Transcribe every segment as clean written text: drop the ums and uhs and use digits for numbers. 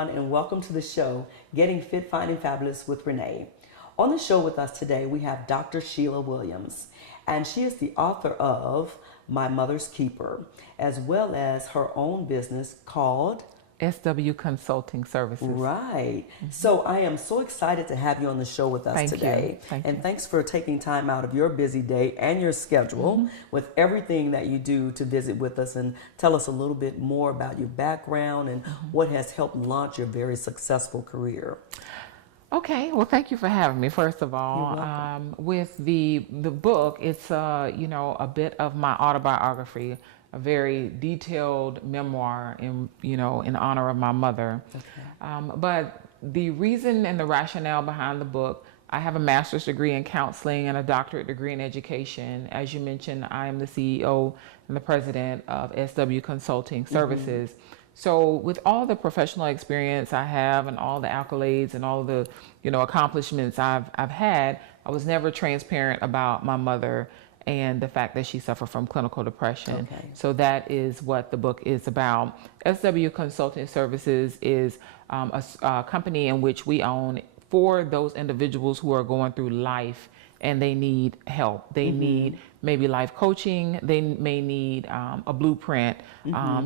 everyone, and welcome to the show, Getting Fit, Finding Fabulous with Renee. On the show with us today, we have Dr. Sheila Williams, and she is the author of My Mother's Keeper, as well as her own business called SW Consulting Services. Right. So I am so excited to have you on the show with us today. Thank and you. Thanks for taking time out of your busy day and your schedule with everything that you do to visit with us and tell us a little bit more about your background and what has helped launch your very successful career. Okay, well, thank you for having me. First of all, You're welcome. with the book, it's a bit of my autobiography, a very detailed memoir in honor of my mother. Okay. But the reason and the rationale behind the book, I have a master's degree in counseling and a doctorate degree in education. As you mentioned, I am the CEO and the president of SW Consulting Services. So with all the professional experience I have and all the accolades and all the, accomplishments I've had, I was never transparent about my mother and the fact that she suffered from clinical depression. Okay. So that is what the book is about. SW Consulting Services is a company in which we own for those individuals who are going through life and they need help. They need maybe life coaching. They may need a blueprint,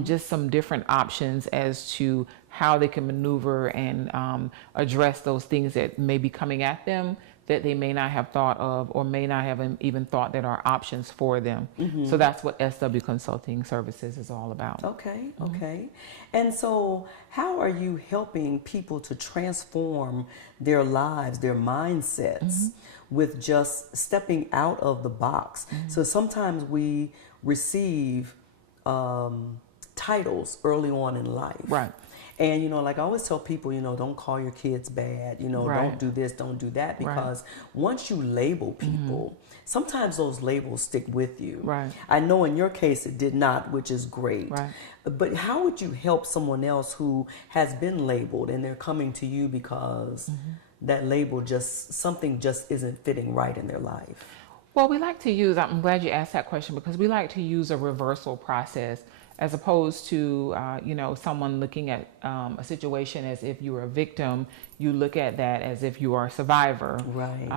just some different options as to how they can maneuver and address those things that may be coming at them that they may not have thought of or may not have even thought that are options for them. So that's what SW Consulting Services is all about. Okay, okay. And so how are you helping people to transform their lives, their mindsets with just stepping out of the box? So sometimes we receive titles early on in life. Right. And, like I always tell people, don't call your kids bad, don't do this, don't do that, because once you label people, sometimes those labels stick with you. Right. I know in your case it did not, which is great. Right. But how would you help someone else who has been labeled and they're coming to you because that label something just isn't fitting right in their life? Well, we like to use, I'm glad you asked that question, because we like to use a reversal process as opposed to, someone looking at a situation as if you were a victim. You look at that as if you are a survivor. Right.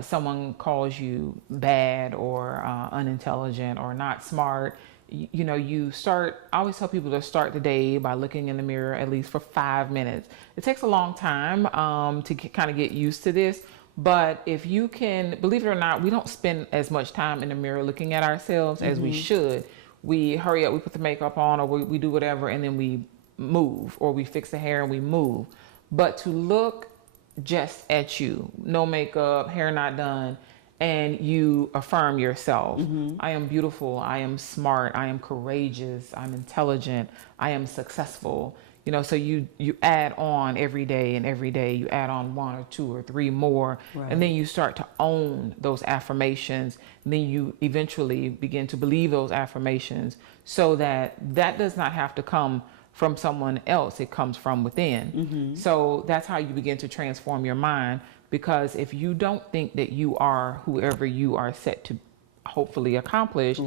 Someone calls you bad or unintelligent or not smart. You start, I always tell people to start the day by looking in the mirror at least for 5 minutes. It takes a long time to kind of get used to this. But if you can, believe it or not, we don't spend as much time in the mirror looking at ourselves as we should. We hurry up, we put the makeup on, or we do whatever, and then we move, or we fix the hair and we move. But to look just at you, no makeup, hair not done, and you affirm yourself. I am beautiful, I am smart, I am courageous, I'm intelligent, I am successful. So you add on every day, and every day you add on 1 or 2 or 3 more, and then you start to own those affirmations. And then you eventually begin to believe those affirmations, so that does not have to come from someone else. It comes from within. So that's how you begin to transform your mind, because if you don't think that you are whoever you are set to hopefully accomplish,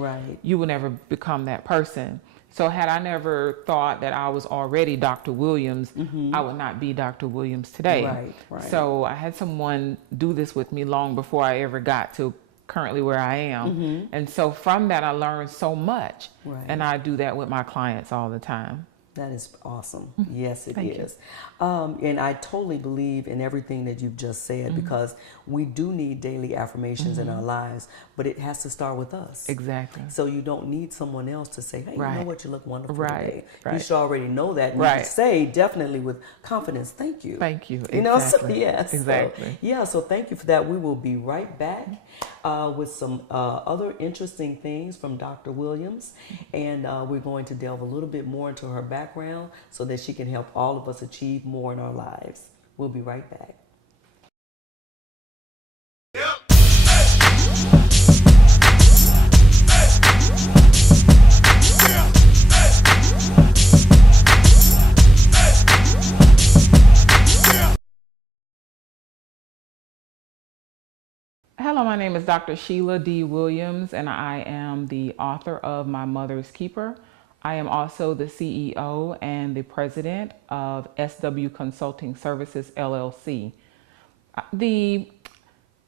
you will never become that person. So had I never thought that I was already Dr. Williams, I would not be Dr. Williams today. Right. So I had someone do this with me long before I ever got to currently where I am. And so from that, I learned so much. And I do that with my clients all the time. That is awesome. Yes, it is. And I totally believe in everything that you've just said, because we do need daily affirmations in our lives, but it has to start with us. Exactly. So you don't need someone else to say, hey, you know what, you look wonderful today. You should already know that. And you should say definitely with confidence, thank you. Thank you. So, yes. Exactly. So thank you for that. We will be right back with some other interesting things from Dr. Williams. And we're going to delve a little bit more into her background so that she can help all of us achieve more in our lives. We'll be right back. Hello, my name is Dr. Sheila D. Williams, and I am the author of My Mother's Keeper. I am also the CEO and the president of SW Consulting Services, LLC. The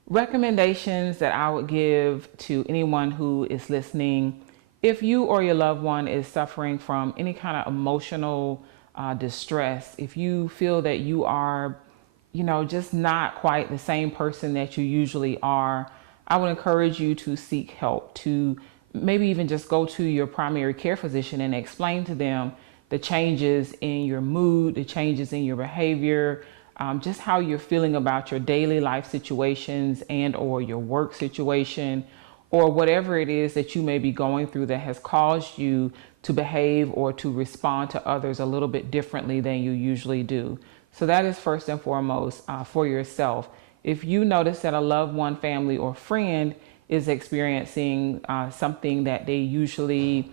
recommendations that I would give to anyone who is listening: if you or your loved one is suffering from any kind of emotional distress, if you feel that you are, just not quite the same person that you usually are, I would encourage you to seek help, to maybe even just go to your primary care physician and explain to them the changes in your mood, the changes in your behavior, just how you're feeling about your daily life situations and or your work situation, or whatever it is that you may be going through that has caused you to behave or to respond to others a little bit differently than you usually do. So that is first and foremost for yourself. If you notice that a loved one, family, or friend is experiencing something that they usually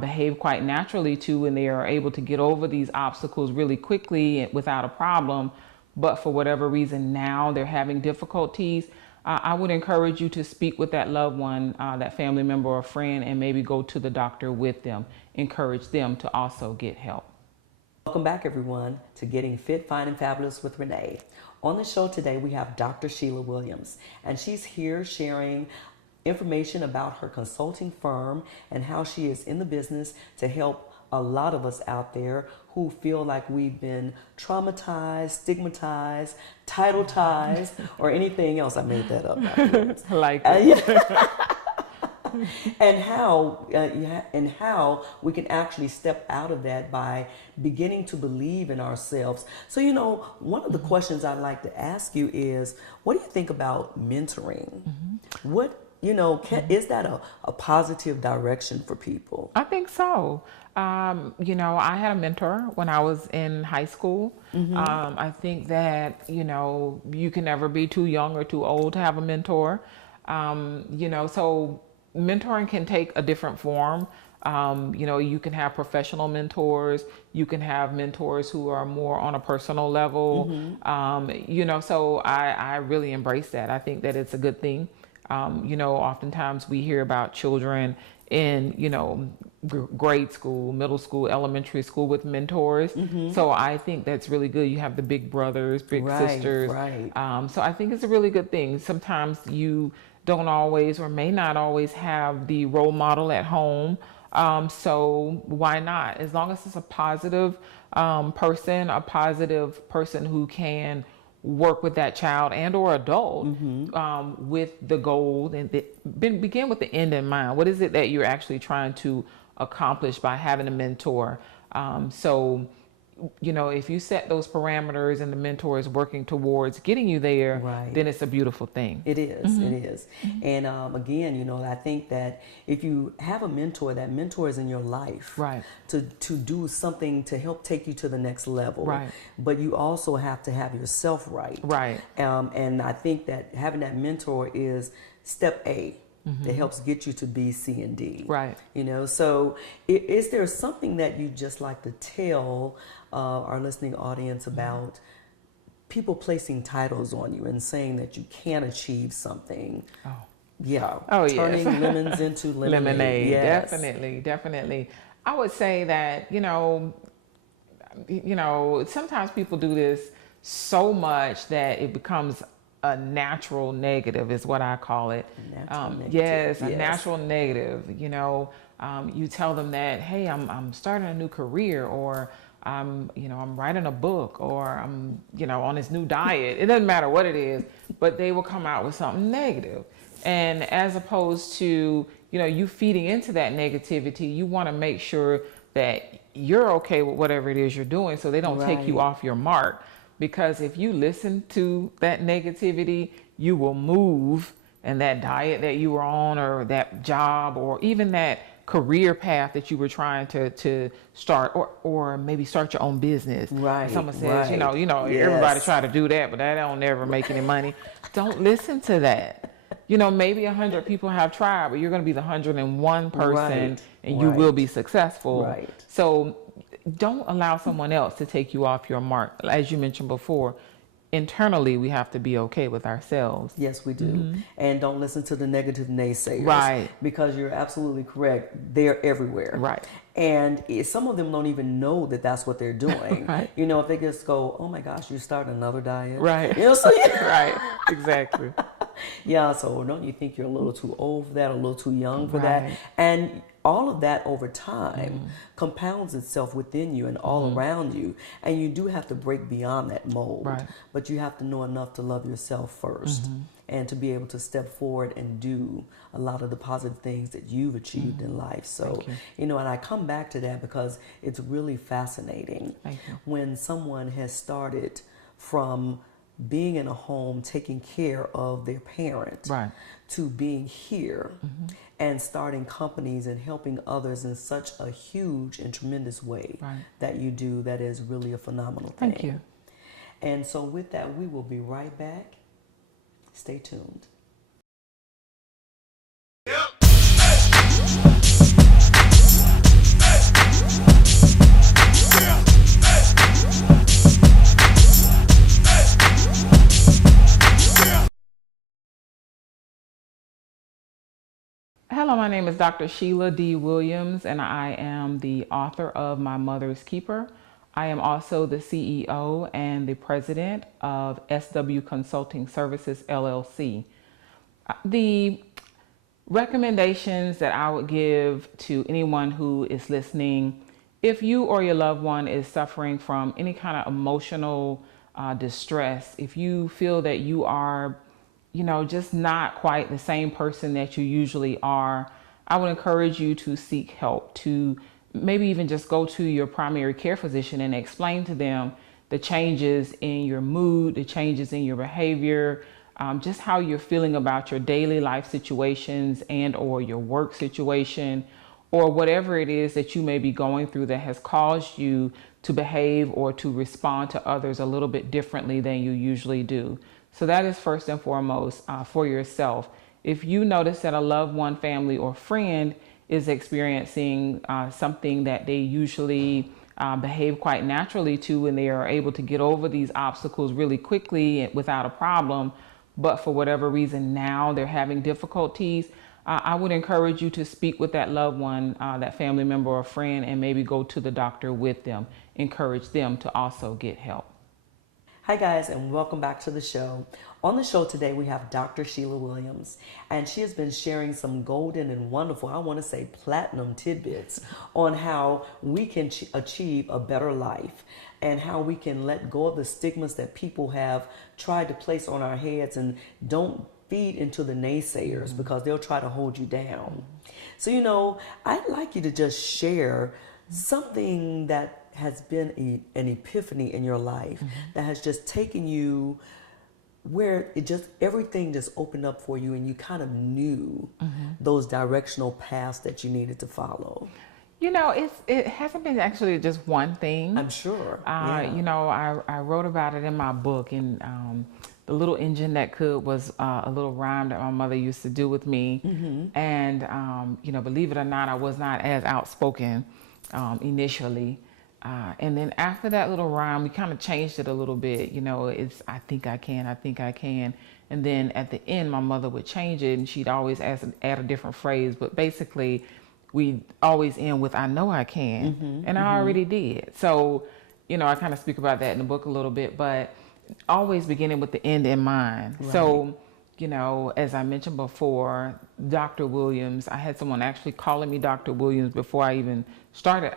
behave quite naturally to, and they are able to get over these obstacles really quickly without a problem, but for whatever reason now they're having difficulties, I would encourage you to speak with that loved one, that family member or friend, and maybe go to the doctor with them. Encourage them to also get help. Welcome back, everyone, to Getting Fit, Fine, and Fabulous with Renee. On the show today, we have Dr. Sheila Williams, and she's here sharing information about her consulting firm and how she is in the business to help a lot of us out there who feel like we've been traumatized, stigmatized, title-tized, or anything else. I made that up. Like and how we can actually step out of that by beginning to believe in ourselves. So, one of the questions I'd like to ask you is, what do you think about mentoring? What is that a positive direction for people? I think so. I had a mentor when I was in high school. I think that, you can never be too young or too old to have a mentor. So mentoring can take a different form. You can have professional mentors. You can have mentors who are more on a personal level. So I really embrace that. I think that it's a good thing. Oftentimes we hear about children in, grade school, middle school, elementary school with mentors. So I think that's really good. You have the big brothers, big sisters. Right. So I think it's a really good thing. Sometimes you don't always or may not always have the role model at home. So why not? As long as it's a positive person who can work with that child and or adult with the goal and begin with the end in mind. What is it that you're actually trying to accomplish by having a mentor? If you set those parameters and the mentor is working towards getting you there, then it's a beautiful thing. It is. It is. And again, I think that if you have a mentor, that mentor is in your life to do something to help take you to the next level. But you also have to have yourself right. And I think that having that mentor is step A. That helps get you to B, C, and D. So is there something that you just like to tell our listening audience about people placing titles on you and saying that you can't achieve something? Turning lemons into lemonade. Yes. Definitely. I would say that, sometimes people do this so much that it becomes a natural negative is what I call it. Natural negative. You tell them that, hey, I'm starting a new career, or I'm writing a book, or I'm, on this new diet. It doesn't matter what it is, but they will come out with something negative. And as opposed to, you feeding into that negativity, you want to make sure that you're okay with whatever it is you're doing so they don't take you off your mark. Because if you listen to that negativity, you will move, and that diet that you were on, or that job, or even that career path that you were trying to start, or maybe start your own business. Someone says, everybody try to do that, but that don't never make any money. Don't listen to that. Maybe 100 people have tried, but you're going to be the 101 person, and you will be successful. So don't allow someone else to take you off your mark. As you mentioned before, internally we have to be okay with ourselves. Yes, we do. And don't listen to the negative naysayers. Right. Because you're absolutely correct. They're everywhere. Right. And some of them don't even know that that's what they're doing. Right. You know, if they just go, oh my gosh, you're starting another diet. Right. You know, so yeah. Right. Exactly. Yeah, so don't you think you're a little too old for that, a little too young for Right. that? And all of that over time compounds itself within you and all around you. And you do have to break beyond that mold. Right. But you have to know enough to love yourself first and to be able to step forward and do a lot of the positive things that you've achieved in life. So, you know, and I come back to that because it's really fascinating Thank you. when someone has started from being in a home taking care of their parent Right. to being here and starting companies and helping others in such a huge and tremendous way Right. that you do. That is really a phenomenal thing. Thank you. And so with that, we will be right back. Stay tuned. Hello, my name is Dr. Sheila D. Williams, and I am the author of My Mother's Keeper. I am also the CEO and the president of SW Consulting Services, LLC. The recommendations that I would give to anyone who is listening, if you or your loved one is suffering from any kind of emotional distress, if you feel that you are just not quite the same person that you usually are, I would encourage you to seek help, to maybe even just go to your primary care physician and explain to them the changes in your mood, the changes in your behavior, just how you're feeling about your daily life situations and or your work situation, or whatever it is that you may be going through that has caused you to behave or to respond to others a little bit differently than you usually do. So that is first and foremost for yourself. If you notice that a loved one, family, or friend is experiencing something that they usually behave quite naturally to, and they are able to get over these obstacles really quickly without a problem, but for whatever reason now they're having difficulties, I would encourage you to speak with that loved one, that family member or friend, and maybe go to the doctor with them. Encourage them to also get help. Hi guys, and welcome back to the show. On the show today we have Dr. Sheila Williams, and she has been sharing some golden and wonderful, I want to say platinum tidbits on how we can achieve a better life and how we can let go of the stigmas that people have tried to place on our heads, and don't feed into the naysayers because they'll try to hold you down. So, you know, I'd like you to just share something that has been an epiphany in your life that has just taken you where everything just opened up for you and you kind of knew those directional paths that you needed to follow. You know, it hasn't been actually just one thing. I'm sure. You know, I wrote about it in my book, and The Little Engine That Could was a little rhyme that my mother used to do with me. And, you know, believe it or not, I was not as outspoken initially. And then after that little rhyme, we kind of changed it a little bit. You know, it's I think I can, I think I can. And then at the end, my mother would change it, and she'd always add a different phrase. But basically, we always end with I know I can, and I already did. So, you know, I kind of speak about that in the book a little bit, but always beginning with the end in mind. Right. So, you know, as I mentioned before, Dr. Williams, I had someone actually calling me Dr. Williams before I even started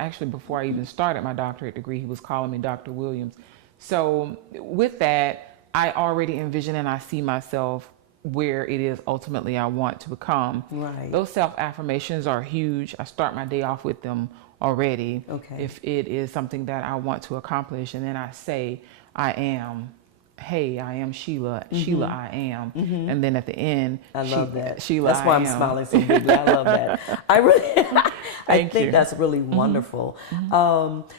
my doctorate degree. He was calling me Dr. Williams. So with that, I already envision and I see myself where it is ultimately I want to become. Right. Those self-affirmations are huge. I start my day off with them already. Okay. If it is something that I want to accomplish, and then I say, I am. Hey, I am Sheila. Sheila, I am. And then at the end, I love that. Sheila, that's why I'm smiling so bigly. I love that. I think that's really wonderful.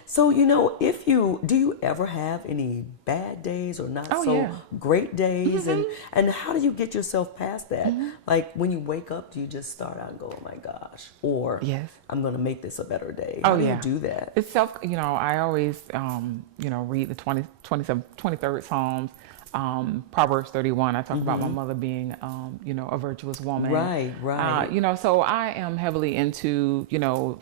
So, you know, do you ever have any bad days or not great days? And how do you get yourself past that? Like when you wake up, do you just start out and go, oh my gosh, or I'm going to make this a better day? How do you do that? It's you know, I always, you know, read the 23rd Psalms. Proverbs 31. I talk about my mother being, a virtuous woman. Right, right. So I am heavily into,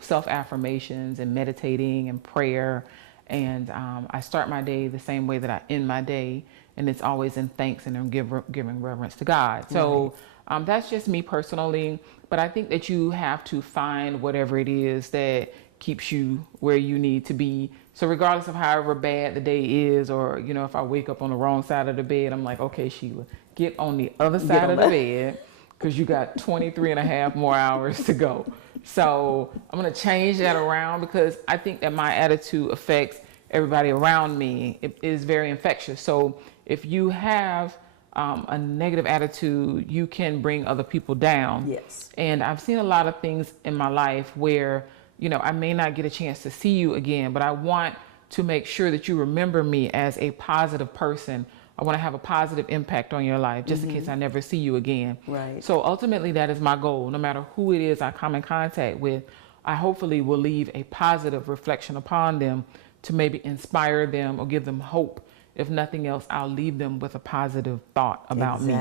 self-affirmations and meditating and prayer. And I start my day the same way that I end my day. And it's always in thanks and in giving reverence to God. So that's just me personally. But I think that you have to find whatever it is that keeps you where you need to be. So regardless of however bad the day is, or, if I wake up on the wrong side of the bed, I'm like, okay, Sheila, get on the other side of the bed, because you got 23 and a half more hours to go. So I'm going to change that around, because I think that my attitude affects everybody around me. It is very infectious. So if you have a negative attitude, you can bring other people down. Yes. And I've seen a lot of things in my life where, I may not get a chance to see you again, but I want to make sure that you remember me as a positive person. I want to have a positive impact on your life, just in case I never see you again. Right. So ultimately, that is my goal. No matter who it is I come in contact with, I hopefully will leave a positive reflection upon them to maybe inspire them or give them hope. If nothing else, I'll leave them with a positive thought about me.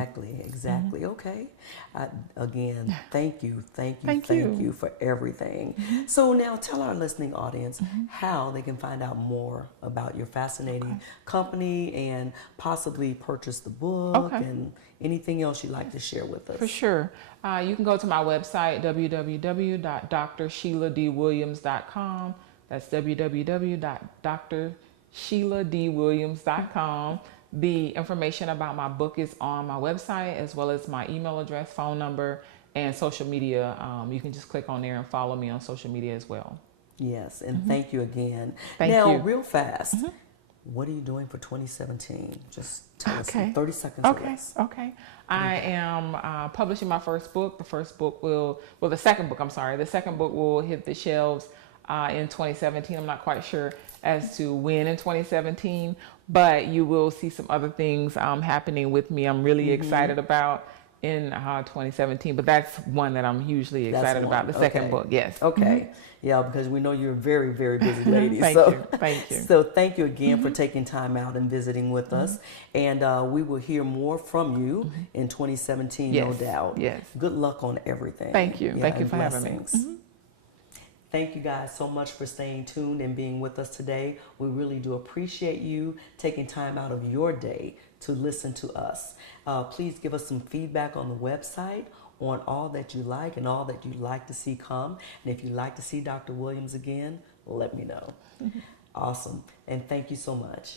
Exactly. Okay. Again, thank you for everything. So now tell our listening audience how they can find out more about your fascinating company and possibly purchase the book and anything else you'd like to share with us. For sure. You can go to my website, www.drsheildwilliams.com. That's www.drsheildwilliams.com. The information about my book is on my website, as well as my email address, phone number, and social media. You can just click on there and follow me on social media as well. Yes, and thank you again. Thank you. Now, real fast, what are you doing for 2017? Just tell us in 30 seconds or less. Okay. I am publishing my first book. The second book will hit the shelves in 2017. I'm not quite sure as to when in 2017, but you will see some other things happening with me. I'm really excited about in 2017, but that's one that I'm hugely excited about. The second book, yes. Okay. Yeah, because we know you're a very, very busy lady. Thank you. So thank you again for taking time out and visiting with us. And we will hear more from you in 2017, no doubt. Yes. Good luck on everything. Thank you. Thank you for having me. Thank you guys so much for staying tuned and being with us today. We really do appreciate you taking time out of your day to listen to us. Please give us some feedback on the website on all that you like and all that you'd like to see come. And if you'd like to see Dr. Williams again, let me know. Awesome. And thank you so much.